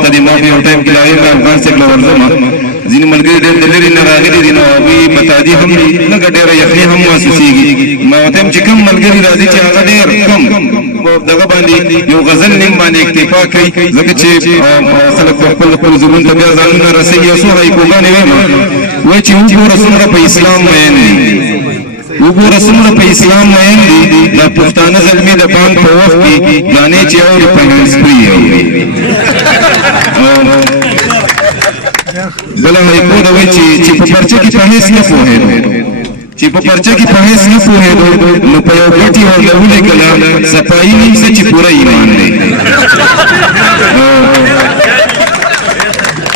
وخت دی ما په ټایم کې راغی افغان څخه ورځم ځینې ملګري ډېر دلري نه راغلي دي نو هغوی په تادي هم لږه ډېره یخني هم محسوسېږي ما ورته چې کوم ملګري راځي چې هغه ډېر کم دغه باندې یو غزل نیم باندې اکتفا کوي ځکه چې خلک په خپل زبون ته بیا ځانونه رسېږي او څو هایکوګانې وایم وایي چې وګوره څومره په اسلام مین دي وګوره څومره په اسلام مین دي دا پښتانه زلمي د بانک په وخت کې ګانې چې اوري په هنسپري اوري بله هایکو دا وایي چې په پرچه کې په هېڅ نه پوهېدو چې په پرچه کې په هېڅ نه پوهېدو نو په یو ګټې ورله ولیکله صفایي نیم څه چې پوره ایمان دی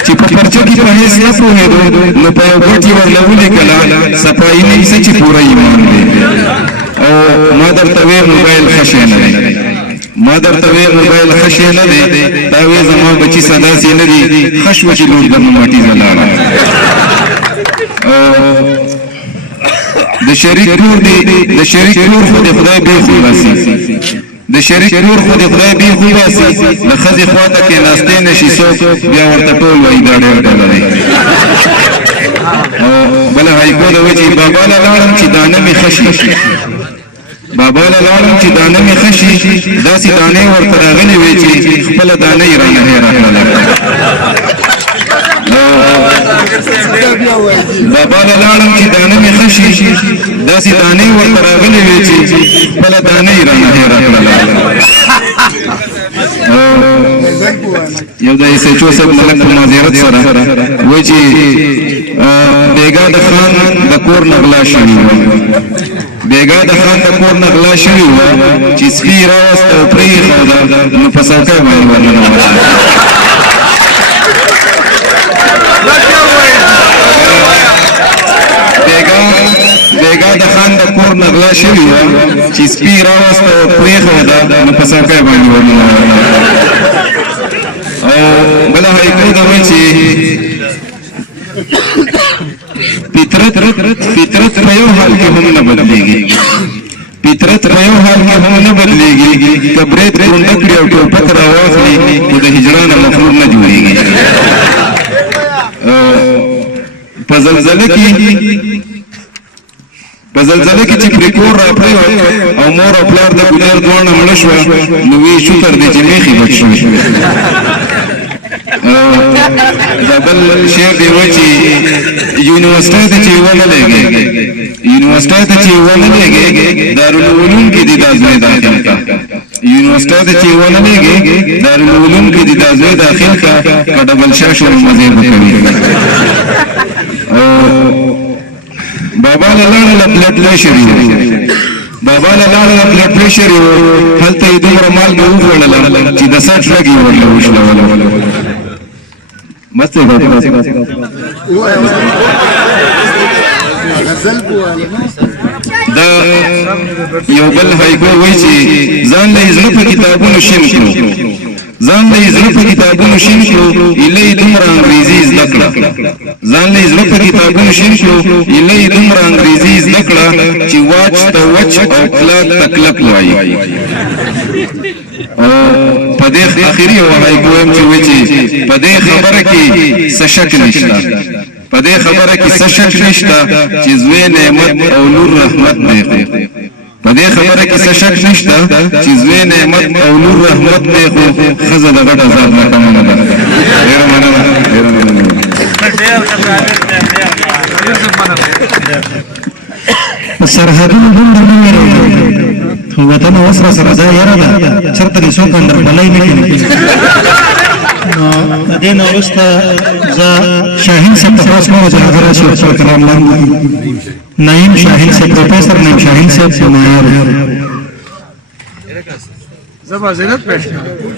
چې په پرچه کې په هېڅ نه پوهېدو نو په یو ګټې ورله ولیکله صفایي نیم څه چې پوره ایمان دی او ما درته وې موبایل ښه شی نه دی ما درته وې موبایل ښه شی نه دی تا وې زما بچي سداسې نه دي ښه شوه چې لوټ درنه مټیزه لاړه د شریک کور دی د شریک کور خو د خدای بې خو باسي د شریک کور خو د خدای بې خو باسي د ښځې خوا ته کېناستې نه شي څوک بیا ورته ټول وایي دا ډېر ډله دی بله هایکو ده وایي چې بابا له لاړم چې دانه مې ښه شي بابا له لاړم چې دانه مې ښه شي داسې دانې ورته راغلې وې چې خپله دانه یې رانه هېره کړله بابا له لاړم چې دانه مې ښه شي داسې دانې ورته راغلې وې چې خپله دانه یې رانه هېره کړله یو د ایسچو صاحب ملک په معذرت سره وایي چې بیګا د خان د کور نه غلا شوي وه بیګا د خان د کور نه غلا شوي وه چې سپي یې راوسته او پرېښوده نو په څوکۍ باندې ورننوته بیګا د خان د کور نه غلا شوي وه چې سپي یې راوسته او پرېښوده نو په څوکۍ باندې ورننوته او بله هایکو ده وایي چې فطرت په یو حال کې هم نه بدلېږي فطرت په یو حال کې هم نه بدلېږي که برید غونډه کړي او ټوپک راواخلي نو د هجرانه مخلوق نه جوړېږي په زلزله کې چې پرې کور را پرېوت او مور او پلار د ګلیر دواړه مړه شوه نو وی شکر دی چې میخې بچ شوې دا بل شعر دی وایي چې یونیورسټۍ ته چې ونه لېږې دارالعلوم کې دې دا زوی داخل کا یونیورسټۍ ته چې ونه لېږې دارالعلوم کې دې دا زوی داخل کا که ډبل شا شو مزې به کوي بابا له لاړه له بلډ پریشر بابا له لاړه له بلډ پریشر هلته یې دومره مالګه وخوړله چې د 60 رګې ورله وشلوله مست دا یو بل هایکو وایي چې ځان له زړه په کتابونو شین کړو ځان له زړه په کتابونو شین کړو ایله دومره انګریزي زده کړه ځان له زړه په کتابونو شین کړو ایله دومره انګریزي زده کړه چې واچ ته وچ او کلک تکلک وایي په دې اخري او هایکو هم چې وایي چې په دې خبره کې څه شک نشته په دې خبره کې څه شک نشته چې زوی نعمت او نور رحمت دی په دې خبره کې څه شک نشته چې زوی نعمت او نور رحمت دی خو ښځه د غټ عذاب نه کمه نه ده ډېره مننه سرحدونه دومره نه وېرېږي خو وطن اوس راسره دا یره ده چېرته دې څوک اندر بلۍ نه کوي نو د دې نه وروسته زه شاهین صاحب ته خاص کوم چې هغه راشي ورسره کلام لاندې نعیم شاهین صاحب پروفیسر نعیم شاهین صاحب معیار زه معذرت پېښ کوم